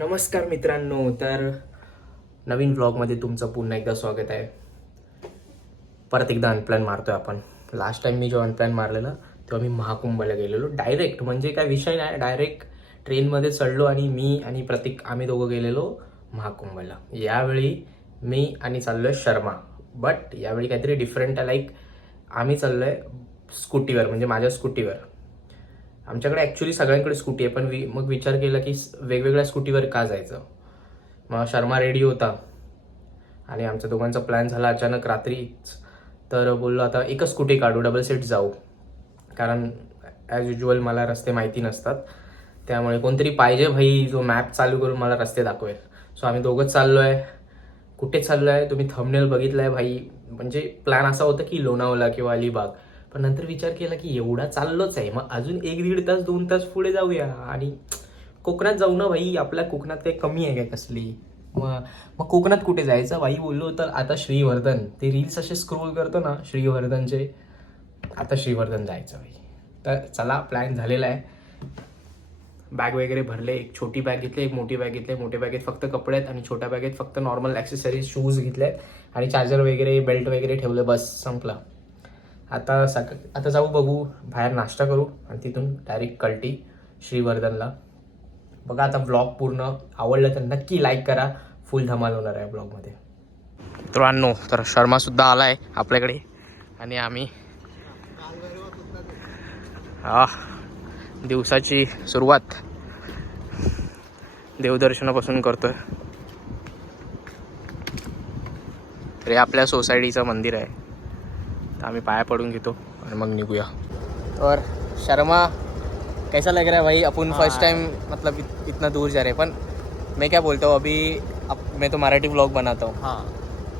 नमस्कार मित्रांनो, तर नवीन व्लॉगमध्ये तुमचं पुन्हा एकदा स्वागत आहे. परत एकदा अनप्लॅन मारतोय आपण. लास्ट टाइम मी जो अनप्लॅन मारलेला तेव्हा मी महाकुंभला गेलेलो डायरेक्ट, म्हणजे काय विषय नाही, डायरेक्ट ट्रेनमध्ये चढलो आणि मी आणि प्रतीक आम्ही दोघं गेलेलो महाकुंभला. यावेळी मी आणि चाललोय शर्मा, बट यावेळी काहीतरी डिफरंट आहे. लाईक आम्ही चाललोय स्कूटीवर, म्हणजे माझ्या स्कूटीवर. आमच्याकडे ॲक्च्युली सगळ्यांकडे स्कूटी आहे, पण मग विचार केला की वेगवेगळ्या स्कूटीवर का जायचं. मग शर्मा रेडी होता आणि आमचा दोघांचा प्लॅन झाला अचानक रात्रीच. तर बोललो आता एकच स्कूटी काढू, डबल सीट जाऊ, कारण ॲज युजल मला रस्ते माहिती नसतात. त्यामुळे कोणतरी पाहिजे भाई जो मॅप चालू करून मला रस्ते दाखवेल. सो आम्ही दोघंच चाललो आहे. कुठे चाललो आहे तुम्ही थंबनेल बघितलं आहे भाई. म्हणजे प्लॅन असा होता की लोणावळा किंवा अलिबाग, पण नंतर विचार केला की एवढा चाललोच आहे, मग अजून 1-1.5 तास 2 तास पुढे जाऊया आणि कोकणात जाऊ ना भाई. आपल्या कोकणात काही कमी आहे काय कसली. मग कोकणात कुठे जायचं भाई बोललो तर आता श्रीवर्धन. ते रील्स असे स्क्रोल करतो ना श्रीवर्धनचे, आता श्रीवर्धन जायचं भाई. तर चला प्लॅन झालेला आहे. बॅग वगैरे भरले, एक छोटी बॅग घेतली, एक मोठी बॅग घेतली. मोठ्या बॅगेत फक्त कपडे आहेत आणि छोट्या बॅगेत फक्त नॉर्मल ॲक्सेसरीज शूज घेतले आहेत आणि चार्जर वगैरे बेल्ट वगैरे ठेवले. बस संपला. आता जाऊ बघू, बाहेर नाश्ता करू आणि तिथून डायरेक्ट कल्टी श्रीवर्धनला. बघा आता ब्लॉग पूर्ण आवडलं तर नक्की लाईक करा. फुल धमाल होणार आहे ब्लॉगमध्ये. मित्रांनो, तर शर्मासुद्धा आला आहे आपल्याकडे आणि आम्ही दिवसाची सुरुवात देवदर्शनापासून करतोय. तर हे आपल्या सोसायटीचं मंदिर आहे, तर आम्ही पाया पडून घेतो आणि मग निघूया. और शर्मा कैसा लग रहा है भाई? अपन फर्स्ट टाइम मतलब इतना दूर जा रहे हैं, पण मैं क्या बोलता हूँ मैं तो मराठी व्लॉग बनाता हूँ. हाँ,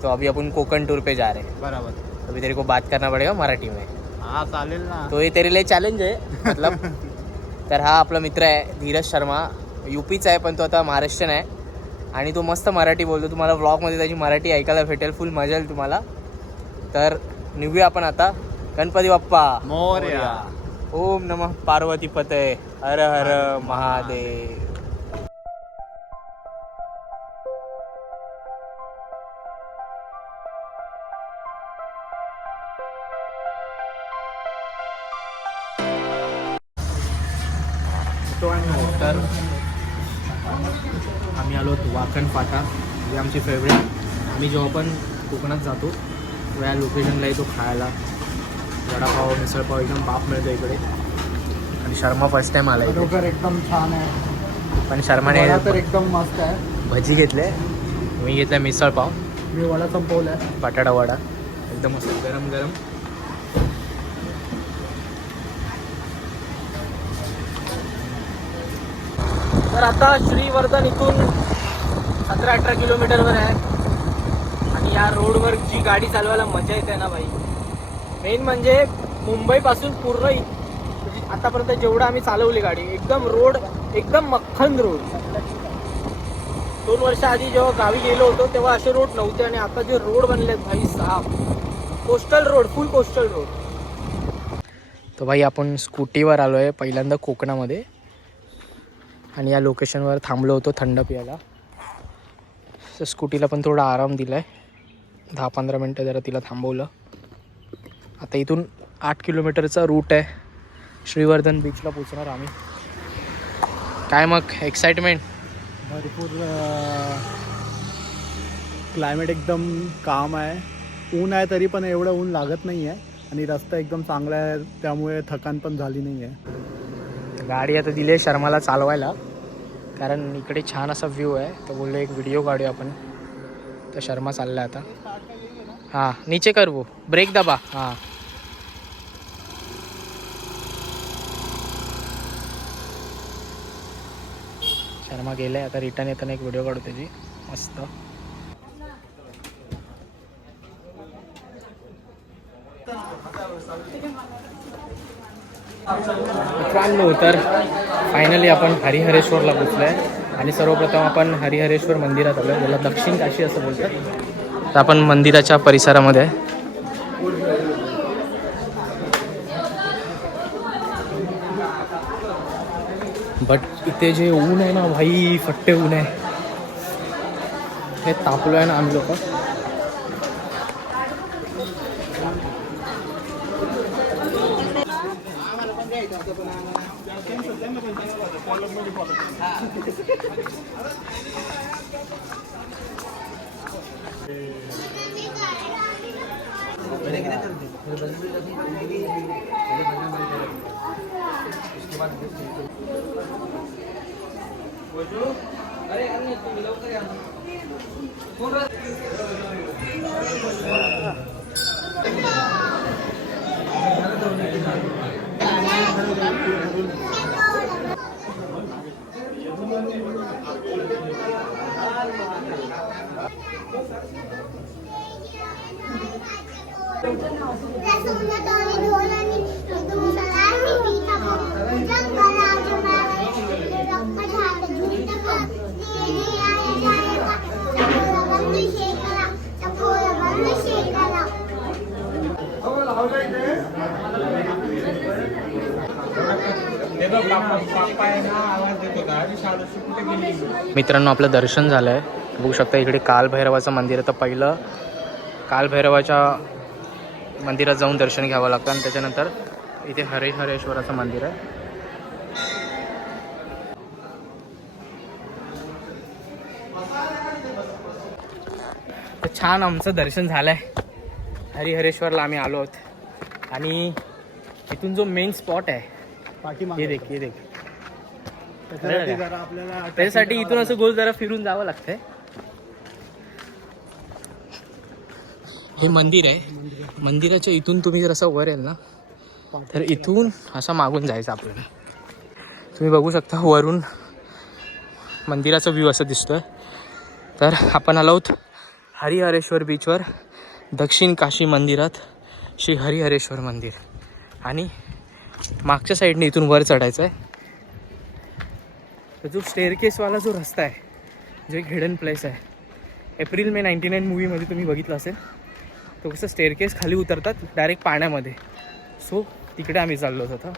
तो अभी अपन कोकण टूर पे जा रहे हैं. बराबर. अभी तेरे को बात करना पड़ेगा मराठी में. हाँ चालेल ना. तो ये तेरे लिए चॅलेंज आहे मतलब. तर हा आपला मित्र आहे धीरज शर्मा, यूपीचा आहे पण तो आता महाराष्ट्रीयन आहे आणि तो मस्त मराठी बोलतो. तुम्हाला व्लॉगमध्ये त्याची मराठी ऐकायला भेटेल, फुल मजा येईल तुम्हाला. तर निघूया आपण आता. गणपती बाप्पा मोरया. ओम नमः पार्वती पते, हर हर महादेव. तर आम्ही आलो वाकण फाटा. ही आमची फेवरेट. आम्ही जेव्हा पण कोकणात जातो या लोकेशनला येतो खायला. वडापाव मिसळपाव एकदम बाप मिळतो इकडे. आणि शर्मा फर्स्ट टाइम आला इकडे. एकदम छान आहे, पण शर्माने तर एकदम मस्त आहे. भजी घेतले, मी घेतला मिसळपाव, मी वडा संपवलाय, बटाटा वडा एकदम मस्त गरम गरम. तर आता श्रीवर्धन इथून 17-18 किलोमीटरवर आहे आणि या रोडवर जी गाडी चालवायला मजा येते ना भाई. मेन म्हणजे मुंबईपासून पूर्ण आतापर्यंत जेवढं आम्ही चालवली गाडी, एकदम रोड एकदम मक्खन रोड. 2 वर्ष आधी जेव्हा गावी गेलो होतो तेव्हा असे रोड नव्हते आणि आता जे रोड बनलेत भाई साफ, कोस्टल रोड, फुल कोस्टल रोड. तर भाई आपण स्कूटीवर आलो आहे पहिल्यांदा कोकणामध्ये आणि या लोकेशनवर थांबलो होतो थंड प्यायला. तर स्कूटीला पण थोडा आराम दिला आहे, 10-15 मिनटं जरा तिला थांबवलं. आता इथून 8 किलोमीटरचा रूट आहे. श्रीवर्धन बीचला पोचणार आम्ही. काय मग एक्साइटमेंट? भरपूर. क्लायमेट एकदम काम आहे. ऊन आहे तरी पण एवढं ऊन लागत नाही आहे आणि रस्ता एकदम चांगला आहे, त्यामुळे थकान पण झाली नाही आहे. गाडी आता दिली आहे शर्माला चालवायला, कारण इकडे छान असा व्ह्यू आहे. तर बोललो एक व्हिडिओ काढूया आपण. तर शर्मा चालला आता. हां, नीचे कर वो, ब्रेक दबा. हां, शर्मा गेलाय. आता रिटर्न येताना एक व्हिडिओ काढू त्याची मस्त. मित्रांनो, तर फायनली आपण हरिहरेश्वरला पोचलो आहे आणि सर्वप्रथम आपण हरिहरेश्वर मंदिरात आलो आहे. त्याला दक्षिण काशी असं बोलतात. तर आपण मंदिराच्या परिसरामध्ये आहे. बट इथे जे ऊन आहे ना भाई, फट्टे ऊन आहे. हे तापलो आहे ना आम्ही लोक. मित्रांनो, आपलं दर्शन झालं आहे. बघू शकता इकडे कालभैरवाचं मंदिर आहे. तर पहिलं कालभैरवाच्या मंदिरात जाऊन दर्शन घ्यावं लागतं आणि त्याच्यानंतर इथे हरिहरेश्वराचं मंदिर आहे. तर छान आमचं दर्शन झालं आहे. हरिहरेश्वरला आम्ही आलो आहोत आणि इथून जो मेन स्पॉट आहे हे देख, हे देख. त्याच्यासाठी इथून असं गोल जरा फिरून जावं लागतंय. हे मंदिर आहे. मंदिराच्या इथून तुम्ही जर असं वर येईल ना तर इथून असा मागून जायचं आपल्याला. तुम्ही बघू शकता वरून मंदिराचा व्ह्यू असं दिसतोय. तर आपण आलो आहोत हरिहरेश्वर बीचवर, दक्षिण काशी मंदिरात, श्री हरिहरेश्वर मंदिर. आणि मागच्या साईडने इथून वर चढायचं आहे. तर जो स्टेअरकेसवाला जो रस्ता आहे, जो एक हिडन प्लेस आहे, एप्रिल मे 99 मूवीमध्ये तुम्ही बघितलं असेल, तो कसं स्टेअरकेस खाली उतरतात डायरेक्ट पाण्यामध्ये. सो तिकडे आम्ही चाललो होतो.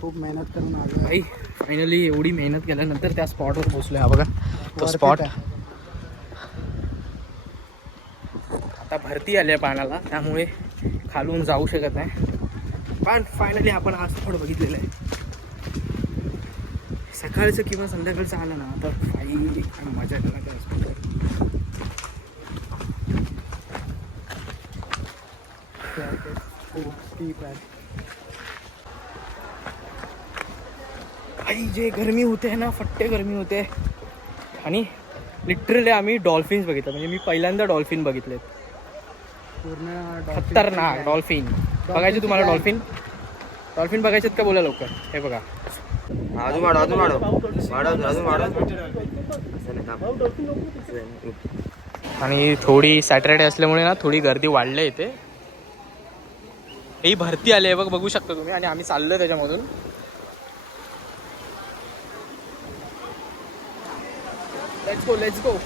खूप मेहनत करून आलो भाई. फायनली एवढी मेहनत केल्यानंतर त्या स्पॉटवर पोहोचलो. हा बघा तो स्पॉट. आता भरती आली आहे पाण्याला, त्यामुळे खालून जाऊ शकत नाही. पण फायनली आपण आज थोडं बघितलेलं आहे. सकाळचं किंवा संध्याकाळचं आलं ना तर काही मजा येणार त्या स्पॉटवर. भाई जे गरमी होते ना, फट्टे गरमी होते. आणि लिटरली आम्ही डॉल्फिन्स बघितलं. म्हणजे मी पहिल्यांदा डॉल्फिन बघितलेत. पूर्ण खतरनाक डॉल्फिन बघायचे. तुम्हाला डॉल्फिन डॉल्फिन बघायचे का? बोला लवकर. हे बघा. आणि थोडी सॅटरडे असल्यामुळे ना थोडी गर्दी वाढली इथे. ही भरती आली आहे बघ, बघू शकता तुम्ही. आणि आम्ही चाललोय त्याच्यामधून. Let's go, let's go.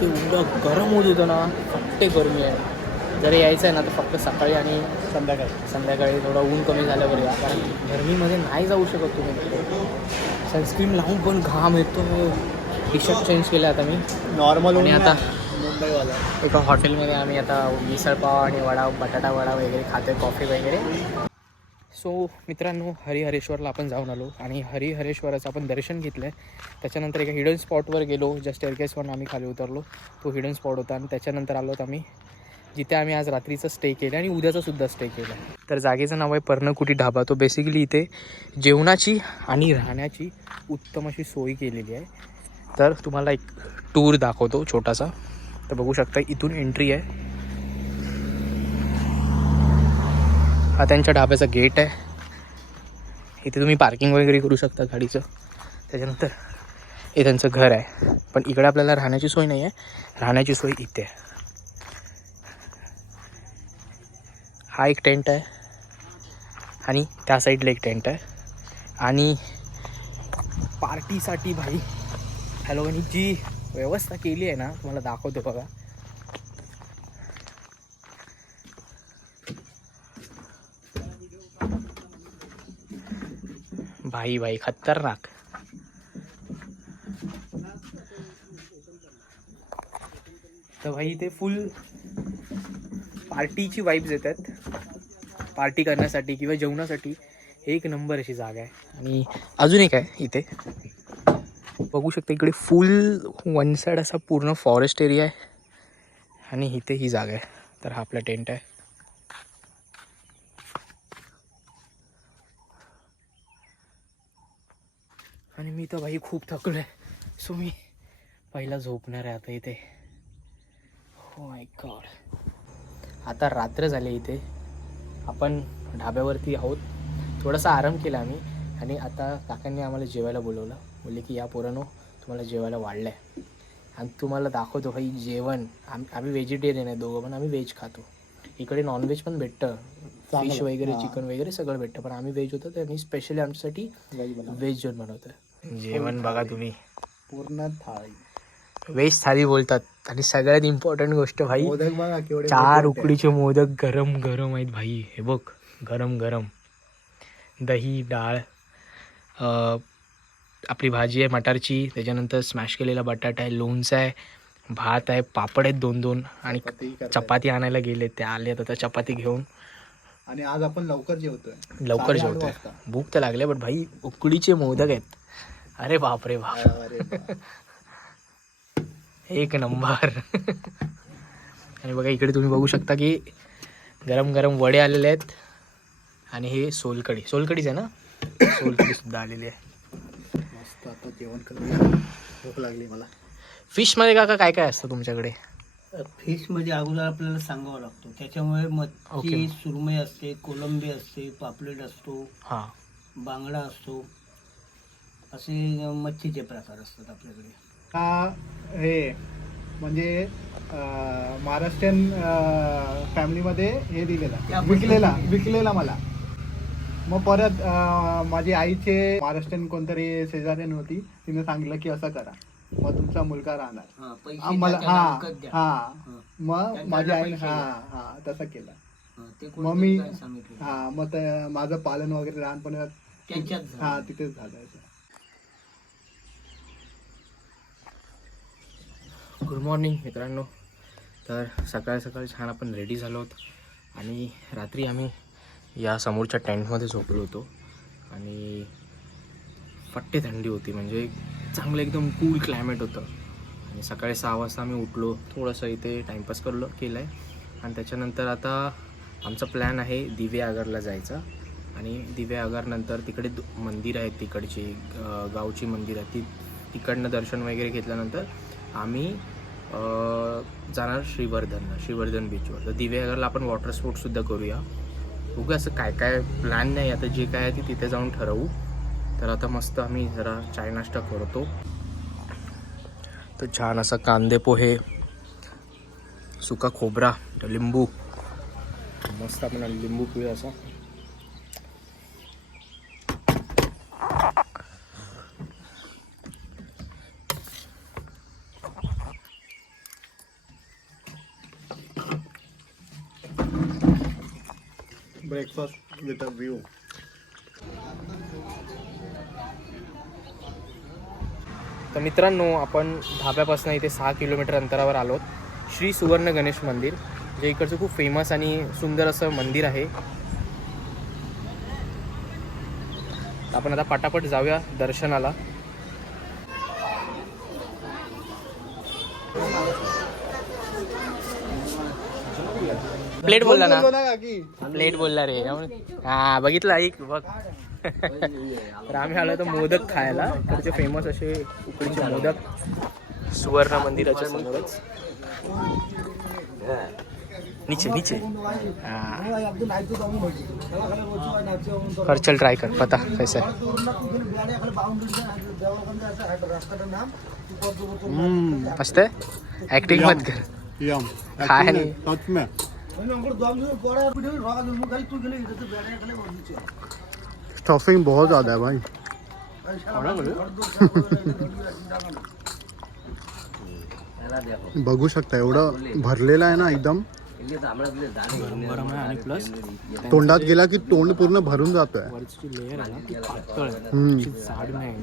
ते एवढं गरम होत होतं ना, फट्टे गरमी आहे. जर यायचं आहे ना तर फक्त सकाळी आणि संध्याकाळी थोडं ऊन कमी झाल्यावर या. कारण गरमीमध्ये नाही जाऊ शकत तुम्ही. सनस्क्रीन लावून पण घाम येतो. टी शर्ट चेंज केलं आता मी नॉर्मल. आणि आता मुंबईवाला एका हॉटेलमध्ये आम्ही आता मिसळपाव आणि वडा, बटाटा वडा वगैरे खाते, कॉफी वगैरे. सो मित्रांनो, हरिहरेश्वरला आपण जाऊन आलो आणि हरिहरेश्वराचं आपण दर्शन घेतलं आहे. त्याच्यानंतर एका हिडन स्पॉटवर गेलो. ज्या स्टेअरकेसवरून आम्ही खाली उतरलो तो हिडन स्पॉट होता. आणि त्याच्यानंतर आलो आहोत आम्ही जिथे आम्ही आज रात्रीचं स्टे केलं आणि उद्याचं सुद्धा स्टे केलं. तर जागेचं नाव आहे पर्णकुटी ढाबा. तो बेसिकली इथे जेवणाची आणि राहण्याची उत्तम अशी सोय केलेली आहे. तर तुम्हाला एक टूर दाखवतो छोटासा. तर बघू शकता इथून एंट्री आहे. हा त्यांच्या ढाब्याचा गेट आहे. इथे तुम्ही पार्किंग वगैरे करू शकता गाडीचं. त्याच्यानंतर हे त्यांचं घर आहे. पण इकडे आपल्याला राहण्याची सोय नाही आहे. राहण्याची सोय इथे आहे. हा एक टेंट आहे आणि त्या साईडला एक टेंट आहे. आणि पार्टीसाठी भाई ह्या लोकांनी जी व्यवस्था केली आहे ना, तुम्हाला दाखवतो बघा. भाई खतरनाक. तर भाई इथे फुल पार्टीची वाईब्स येतात. पार्टी करण्यासाठी किंवा जेवणासाठी एक नंबर अशी जागा आहे. आणि अजून एक आहे इथे बघू शकता, इकडे फुल वन साईड असा पूर्ण फॉरेस्ट एरिया आहे आणि इथे ही जागा आहे. तर हा आपला टेंट आहे. आणि मी तर भाई खूप थकलो आहे, सो मी पहिला झोपणार आहे आता इथे. हो माय गॉड. आता रात्र झाली इथे, आपण ढाब्यावरती आहोत. थोडासा आराम केला आम्ही आणि आता काकांनी आम्हाला जेवायला बोलवलं. बोलले की या पोरांनो तुम्हाला जेवायला वाढलं आहे आणि तुम्हाला दाखवतो भाई जेवण. आम्ही व्हेजिटेरियन आहे दोघं, पण आम्ही व्हेज खातो. इकडे नॉनव्हेज पण भेटतं, फिश वगैरे चिकन वगैरे सगळं भेटतं, पण आम्ही व्हेज होतो. त्यांनी स्पेशली आमच्यासाठी व्हेज जेवण बनवतं. जेवण बघा तुम्ही, पूर्ण थाळी व्हेज थाळी बोलतात. आणि सगळ्यात इम्पॉर्टंट गोष्ट भाई, मोदक बघा केवढे 4 उकडीचे मोदक गरम गरम आहेत भाई. हे बघ गरम गरम. दही डाळ, आपली भाजी आहे मटारची, त्याच्यानंतर स्मॅश केलेला बटाटा आहे, लोणचं आहे, भात आहे, पापड आहेत 2-2 आणि चपाती आणायला गेले. ते आले आता चपाती घेऊन. आणि आज आपण लवकर जेवतोय. लवकर जेवतोय, भूक तर लागले. बट भाई उकडीचे मोदक आहेत, अरे बाप रे बाप. एक नंबर. आणि बघा इकडे तुम्ही बघू शकता की गरम गरम वडे आलेले आहेत. आणि हे सोलकडीच आहे ना, सोलकडी सुद्धा आलेली आहे. मस्त. आता जेवण करूया, भूक लागली मला. फिशमध्ये काका काय काय असतं तुमच्याकडे? फिशमध्ये अगोदर आपल्याला सांगावं लागतो. त्याच्यामुळे मच्छी, सुरमई असते, कोलंबी असते, पापलेट असतो, हां, बांगडा असतो, असे मच्छीचे प्रकार असतात आपल्याकडे. हे म्हणजे महाराष्ट्रीयन फॅमिलीमध्ये हे दिलेला, विकलेला मला. मग परत माझी आईचे महाराष्ट्रीयन कोणतरी शेजारीन होती, तिने सांगितलं की असं करा, मग तुमचा मुलगा राहणार. मला मग माझी आई तसं केलं. मग मी मग माझं पालन वगैरे लहानपणी तिथेच झालं. गुड मॉर्निंग मित्रांनो. तर सकाळ छान आपण रेडी झालो होतो आणि रात्री आम्ही या समोरच्या टेंटमध्ये झोपलो होतो. आणि फट्टे थंडी होती, म्हणजे चांगलं एकदम कूल क्लायमेट होतं. आणि सकाळी 6 वाजता आम्ही उठलो, थोडंसं इथे टाईमपास केलं आहे. आणि त्याच्यानंतर आता आमचा प्लॅन आहे दिवेआगरला जायचा. आणि दिवेआगरनंतर तिकडे मंदिर आहेत, तिकडची गावची मंदिर आहेत, तिकडनं दर्शन वगैरे घेतल्यानंतर आम्ही जाणार श्रीवर्धन बीचवर. तर दिवेआगरला आपण वॉटर स्पोर्ट्ससुद्धा करूया. बघू असं काय काय प्लॅन नाही, आता जे काय आहे ते तिथे जाऊन ठरवू. तर आता मस्त आम्ही जरा चाय नाश्ता करतो. तर छान असा कांदे पोहे, सुका खोबरा, लिंबू, मस्त आपण लिंबू पिऊया असा. Breakfast with a view. तर मित्रांनो, आपण धाब्यापासून इथे 6 किलोमीटर अंतरावर आलोत. श्री सुवर्ण गणेश मंदिर, जे इकडचं खूप फेमस आणि सुंदर असं मंदिर आहे. आपण आता पटापट जाऊया दर्शनाला. प्लेट बोलला ना, प्लेट बोलला रे. हा बघितलं, ऐक बघ. तर आम्ही आलो तर मोदक खायला. इकडचे फेमस असे उकडीचे मोदक सुवर्ण मंदिराच्या समोरच. नीचे चल ट्राय कर, पता कैसा है. मस्त आहे, ऍक्टिंग मत कर. खाय नाही. सच में स्टफिंग बहुत ज़्यादा है भाई. बघू शकता एवढं भरलेलं आहे ना एकदम. गरम आहे आणि प्लस तोंडात गेला की तोंड पूर्ण भरून जातोय. वरची लेअर आहे ना ती पातळ आहे, हम्म. ती जाड नाही.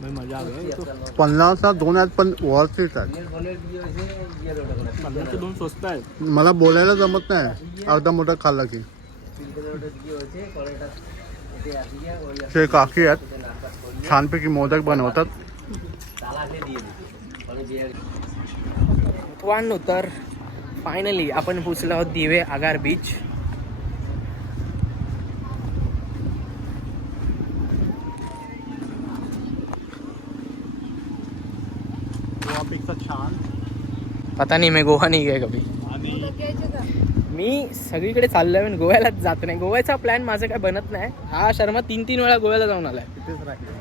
लय मजा आली. 50ला 2 आहेत पण वॉरचीच आहेत. 50चे 2 स्वस्त आहेत. मला बोलायला जमत नाही अर्धा मोठा खाल्ला की. ते काकी आहेत छानपैकी मोदक बनवतात. वाहन तर फायनली आपण पोचलो आहोत दिवे आगार बीच. गोवापेक्षा छान. पता नाही मी गोवा नाही आहे कधी. आणि मी सगळीकडे चाललोय पण गोव्यालाच जात नाही. गोव्याचा प्लॅन माझं काय बनत नाही. हा शर्मा 3 वेळा गोव्याला जाऊन आलाय. तिथेच राहिले.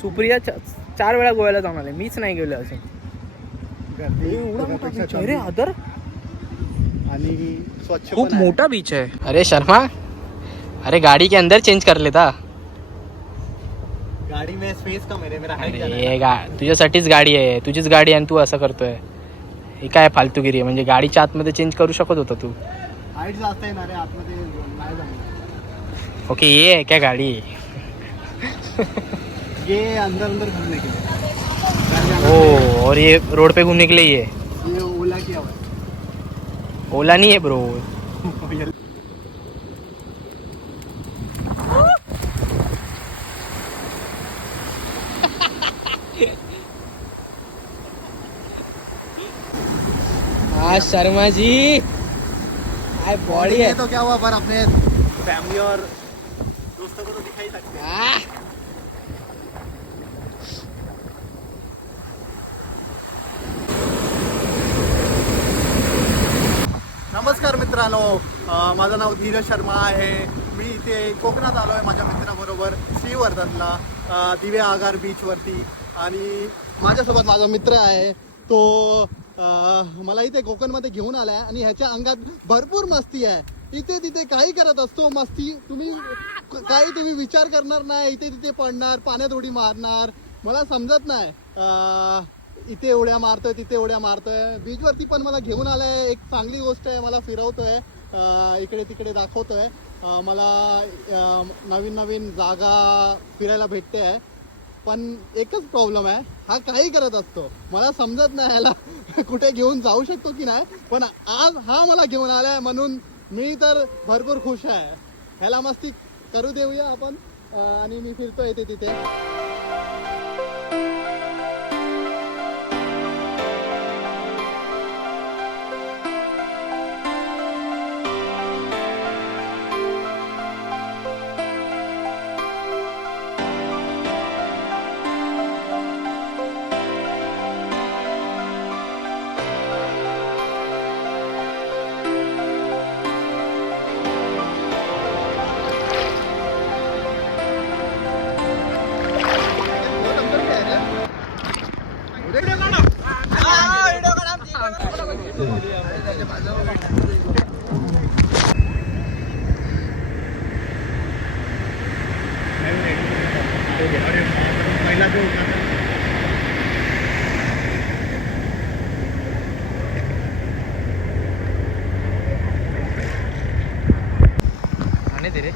सुप्रिया 4 वेळा गोव्याला जाऊन आलाय. मीच नाही गेलो अजून. गर्दी एवढा मोठा त्यापेक्षा बीच आहे रे आदर. आणि स्वच्छ खूप पण आहे. मोठा बीच आहे. अरे शर्मा, अरे गाडी के अंदर चेंज कर लेता. गाडी में स्पेस कम आहे मेरा हाईट जाना है. अरे तुझ्यासाठीच गाडी आहे, तुझीच गाडी आहे आणि तू असं करतोय. हे काय फालतूगिरी आहे. म्हणजे गाडीच्या आतमध्ये चेंज करू शकत होता तू. हाईट जास्त आहे ना रे आतमध्ये नाही जमणार. ओके ये है क्या गाड़ी. ये अंदर अंदर घूमने के लिए. ओ और ये रोड पे घूमने के लिए ये ये ओला किया हुआ ओला नहीं है ब्रो. है. हाँ शर्मा जी, आय बॉडी है. ये तो क्या हुआ पर अपने फैमिली और दोस्तों को तो दिखा ही सकते हैं. नमस्कार मित्रांनो, माझं नाव धीरज शर्मा आहे. मी इथे कोकणात आलो आहे माझ्या मित्राबरोबर श्रीवर्धनला, दिवे आगार बीचवरती. आणि माझ्यासोबत माझा मित्र आहे तो मला इथे कोकणमध्ये घेऊन आला आहे. आणि ह्याच्या अंगात भरपूर मस्ती आहे. इथे तिथे काही करत असतो मस्ती. तुम्ही विचार करणार नाही. इथे तिथे पडणार, पाण्यात उडी मारणार. मला समजत नाही. इथे उड्या मारतोय, तिथे उड्या मारतोय. बीचवरती पण मला घेऊन आलाय. एक चांगली गोष्ट आहे. मला फिरवतोय, इकडे तिकडे दाखवतोय. मला नवीन नवीन जागा फिरायला भेटते आहे. पण एकच प्रॉब्लेम आहे, हा काही करत असतो. मला समजत नाही ह्याला कुठे घेऊन जाऊ शकतो की नाही. पण आज हा मला घेऊन आलाय म्हणून मी तर भरपूर खुश आहे. ह्याला मस्ती करू देऊया आपण. आणि मी फिरतोय इथे तिथे. पहिला जो होता आने दे रे.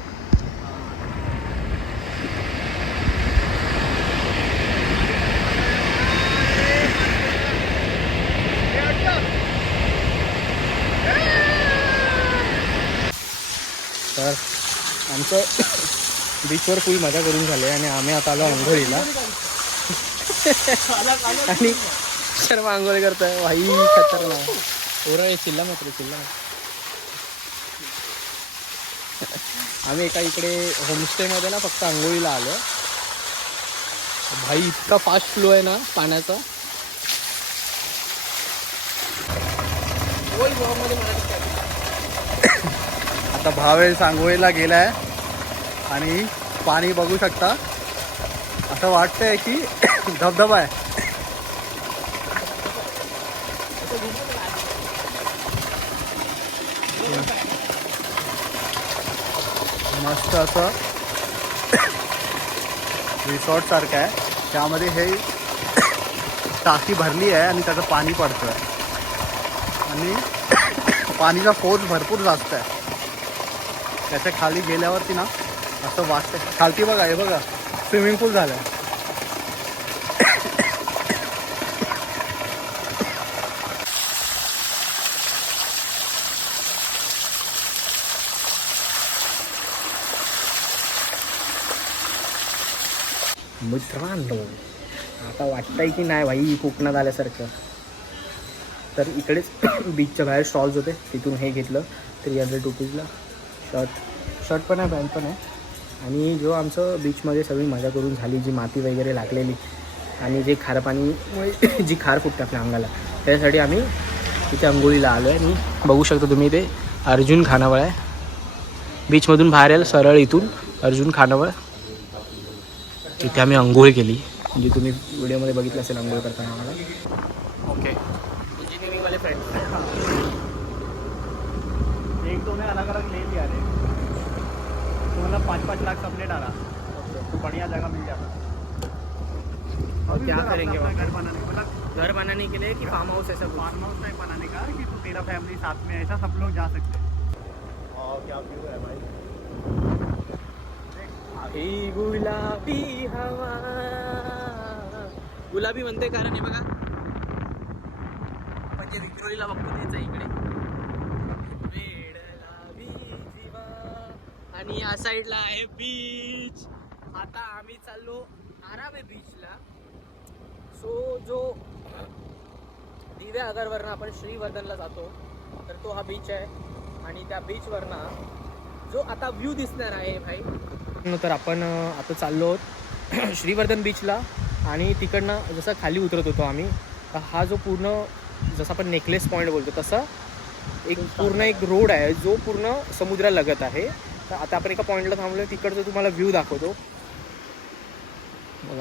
तर आमचं बीचवर फुल मजा करून झाले आणि आम्ही आता आलो आंघोळीला. आणि शर्मा आंघोळी करतोय भाई खतरनाक. ओरळ चिल्ला मात्र चिल्ला. आम्ही एका इकडे होमस्टेमध्ये ना फक्त आंघोळीला आलो. भाई इतका फास्ट फ्लो आहे ना पाण्याचा. आता भावेल सांगोळीला गेलाय आणि पाणी बघू शकता. असं वाटतंय की धबधबा आहे. मस्त असं रिसॉर्टसारखं आहे. त्यामध्ये हे टाकी भरली आहे आणि त्याचं पाणी पडतं आहे आणि पाणीचा फोर्स भरपूर जास्त आहे. त्याच्या खाली गेल्यावरती ना असं वाटतं. खालती बघा, हे बघा स्विमिंग पूल झालं आहे. मित्रांनो आता वाटतंय की नाही भाई कोकणात आल्यासारखं. तर इकडेच बीचच्या बाहेर स्टॉल्स होते, तिथून हे घेतलं 300 रुपीजला. शर्ट पण आहे, पॅन्ट पण आहे. आणि जो आमचं बीचमध्ये सगळी मजा करून झाली, जी माती वगैरे लागलेली आणि जे खारं पाणी जी खार फुटते आपल्या अंगाला, त्यासाठी आम्ही इथे अंघोळीला आलो आहे. आणि बघू शकता तुम्ही इथे अर्जुन खानावळ आहे. बीचमधून बाहेर यायला सरळ इथून अर्जुन खानावळ, इथे आम्ही अंघोळ केली. म्हणजे तुम्ही व्हिडिओमध्ये बघितलं असेल अंघोळ करताना आम्हाला. ओके इंजिनियरिंग वाले फ्रेंड एक तो मैं अलग अलग ले लिया रे, तो मतलब 5-5 लाख सबने डाला. तो बढ़िया जगह मिल जाता. और क्या करेंगे वहाँ? घर बनाने मतलब घर बनाने के लिए कि फार्म हाउस ऐसा कुछ? फार्म हाउस टाइप बनाने का कि तू तेरा फैमिली साथ में, ऐसा सब लोग जा सकते हैं. और क्या व्यू है भाई. ही गुलाबी हवा, गुलाबी म्हणते कारण हे बघा म्हणजे विक्रोलीला बघतो तेच आहे इकडे. वेडलावी जीवा. आणि या साईडला आहे बीच. आता आम्ही चाललो आरावे बीचला. सो जो दिव्या आगारवरनं आपण श्रीवर्धनला जातो तर तो हा बीच आहे. आणि त्या बीचवरनं जो आता व्ह्यू दिसणार आहे भाई, तर आपण आता चाललो आहोत श्रीवर्धन बीचला. आणि तिकडनं जसं खाली उतरत होतो आम्ही, तर हा जो पूर्ण जसं आपण नेकलेस पॉईंट बोलतो तसं एक पूर्ण एक रोड आहे जो पूर्ण समुद्रालगत आहे. तर आता आपण एका पॉईंटला थांबलो, तिकडचं तुम्हाला व्ह्यू दाखवतो.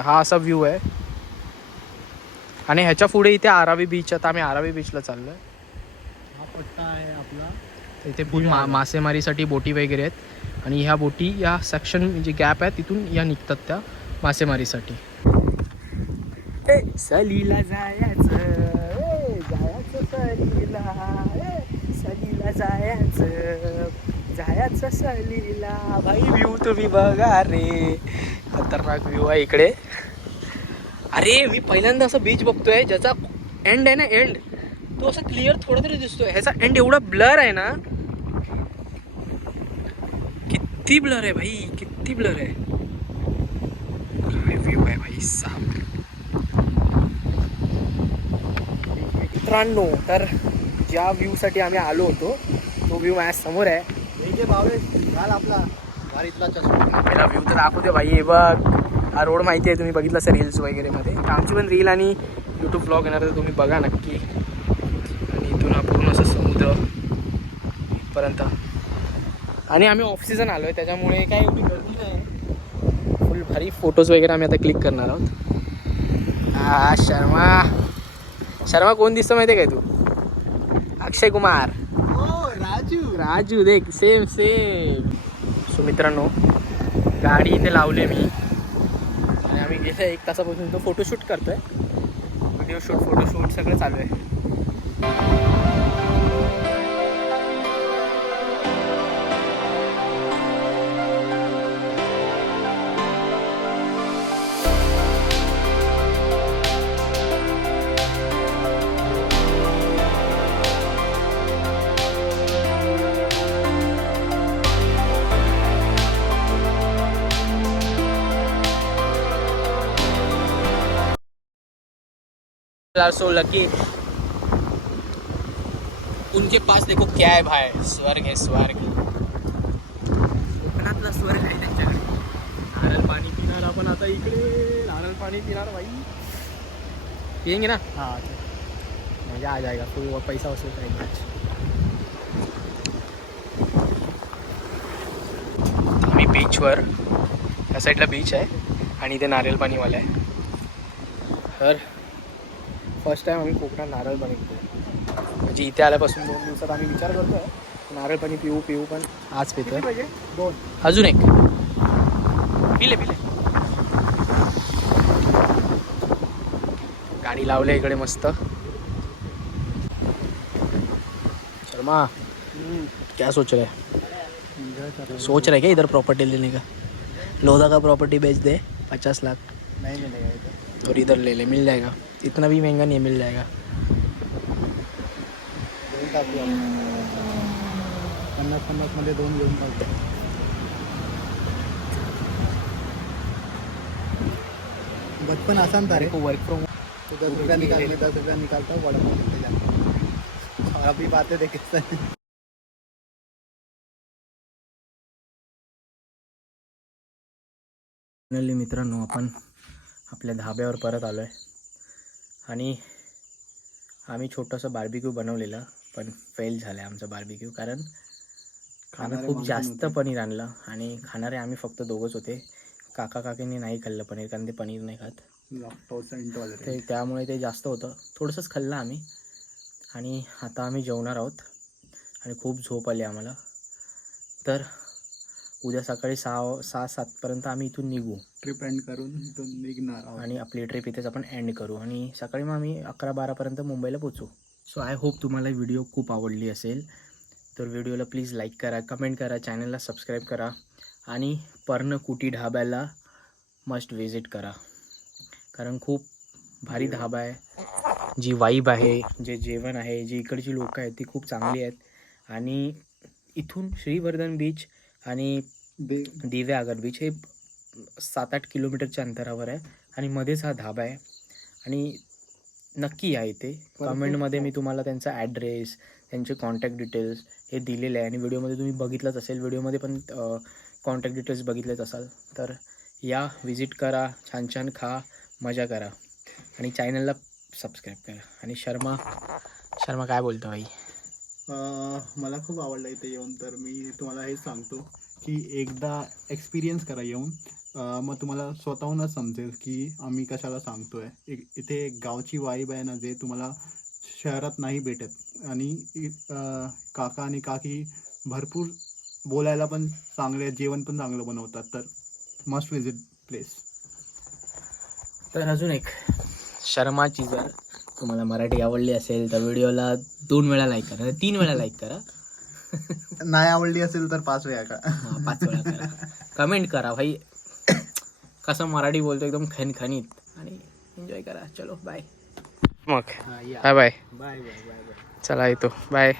हा असा व्ह्यू आहे. आणि ह्याच्या पुढे इथे आरावी बीच. आता आम्ही आरावी बीचला चाललो आहे. हा पट्टा आहे आपला. इथे फुल मासेमारीसाठी बोटी वगैरे आहेत. आणि ह्या बोटी या सेक्शन जे गॅप आहे तिथून या निघतात त्या मासेमारीसाठी. सलीला जायचं, जायचं सलीला जायचं सलीला. भाई व्ह्यू तुम्ही बघा रे, खतरनाक व्ह्यू आहे इकडे. अरे मी पहिल्यांदा असं बीच बघतोय ज्याचा एंड आहे ना, एंड तो असं क्लिअर थोडा तरी दिसतोय. ह्याचा एंड एवढा ब्लर आहे ना, किती ब्लर आहे भाई, किती ब्लर आहे. काय व्ह्यू आहे भाई साहब. मित्रांनो तर ज्या व्ह्यूसाठी आम्ही आलो होतो तो व्ह्यू माझ्या समोर आहे. हे भावेश घाल आपला भारीतला चष्मा. पहिला व्ह्यू तर दाखवते भाई. हे बघ, हा रोड माहिती आहे, तुम्ही बघितला असेल रील्स वगैरे मध्ये. आमची पण रील आणि यूट्यूब ब्लॉग येणार तर तुम्ही बघा नक्की. आणि इथून हा पूर्ण असं समुद्र इथपर्यंत. आणि आम्ही ऑफ सीझन आलो आहे त्याच्यामुळे काय एवढी गर्दी नाही. फुल भारी फोटोज वगैरे आम्ही आता क्लिक करणार आहोत. शर्मा कोण दिसतो माहिती आहे काय तू? अक्षय कुमार. राजू देख, सेम. सो मित्रांनो गाडी इथे लावले मी आणि आम्ही गेल्या 1 तासापासून तो फोटोशूट करतोय. व्हिडिओ शूट, फोटोशूट सगळं चालू आहे. So lucky. उनके पास देखो क्या है भाई, स्वर्ग है, स्वर्ग. कोकणातला स्वर्ग आहे त्यांच्याकडे. नारळ पाणी पिणार आपण आता इकडे. नारळ पाणी पिणार भाई. पियेंगे ना? हाँ मजा आ जाएगा. कोई पैसा वसूल करेंगे आज. आम्ही बीचवर, त्या साईडला बीच आहे आणि इथे नारळ पाणीवाला आहे. तर फर्स्ट टाईम आम्ही कोकणात नारळ पाणी पितो. म्हणजे इथे आल्यापासून 2 दिवसात आम्ही विचार करतो आहे नारळ पाणी पिऊ पण आज पितोय. 2 अजून एक पिले. गाडी लावले इकडे मस्त. शर्मा क्या सोच रहे हैं? सोच रहे क्या इधर प्रॉपर्टी लेने का? लोधा का प्रॉपर्टी बेच दे 50 लाख नहीं मिलेगा इधर. और इधर ले ले, मिल जाएगा. इतना भी महंगा नहीं, मिल जाएगा. दोन टाकू आपण. 50-50 मध्ये 2 घेऊन टाकू. बचपन आसान था रे. वर्क फ्रॉम 10 रुपया निकालने 10 रुपया निकालता हूँ बड़ा मिलते जाता. और अभी बातें देखे फायनली मित्रांनो, आपण आपल्या धाब्यावर परत आलो आहे. आणि आम्ही छोटंसं बार्बिक्यू बनवलेलं, पण फेल झालं आहे आमचं बार्बिक्यू. कारण आम्ही खूप जास्त पनीर आणलं आणि खाणारे आम्ही फक्त दोघंच होते. काका काकींनी नाही खाल्लं पनीर, कारण ते पनीर नाही खात. ते त्यामुळे ते जास्त होतं, थोडंसंच खाल्लं आम्ही. आणि आता आम्ही जेवणार आहोत आणि खूप झोप आली आम्हाला. तर उद्या सकाळी 6-7 आम्ही इथून निघू. ट्रिप एंड करून इथून निघणार आहोत. आणि आपली ट्रिप इथेच आपण एंड करू आणि सकाळी मग आम्ही 11-12 मुंबईला पोचू. सो आय होप तुम्हाला व्हिडिओ खूप आवडली असेल. तर व्हिडिओला प्लीज लाईक करा, कमेंट करा, चॅनलला सबस्क्राईब करा आणि पर्णकुटी ढाब्याला मस्ट विजिट करा. कारण खूप भारी ढाबा आहे. जी वाईब आहे, जे जेवण आहे, जी इकडची लोकं आहेत ती खूप चांगली आहेत. आणि इथून श्रीवर्धन बीच आणि दिवे आगर बीच हे 7-8 किलोमीटरच्या अंतरावर आहे आणि मध्येच हा धाबा आहे. आणि नक्की या इथे. कमेंटमध्ये मी तुम्हाला त्यांचा ॲड्रेस, त्यांचे कॉन्टॅक्ट डिटेल्स हे दिलेले आहे. आणि व्हिडिओमध्ये तुम्ही बघितलंच असेल, व्हिडिओमध्ये पण कॉन्टॅक्ट डिटेल्स बघितलेच असाल. तर या, व्हिजिट करा, छान छान खा, मजा करा आणि चॅनलला सबस्क्राईब करा. आणि शर्मा काय बोलतो भाई? मला खूप आवडलं इथे येऊन. तर मी तुम्हाला हेच सांगतो की एकदा एक्सपिरियन्स करा येऊन. मग तुम्हाला स्वतःहूनच समजेल की आम्ही कशाला सांगतोय. इथे एक गावची वाईब आहे ना, जे तुम्हाला शहरात नाही भेटत. आणि काका आणि काकी भरपूर बोलायला पण चांगले, जेवण पण चांगलं बनवतात. तर मस्ट विजिट प्लेस. तर अजून एक, शर्माची जर तुम्हाला मराठी आवडली असेल तर व्हिडिओला 2 वेळा लाईक करा, 3 वेळा लाईक करा. नाही आवडली असेल तर 5 वेळा का. 5 वेळा करा. कमेंट करा भाई, कसं मराठी बोलतो एकदम खणखणीत. आणि एन्जॉय करा. चलो बाय. मग bye bye. Bye bye bye bye. चला येतो. बाय.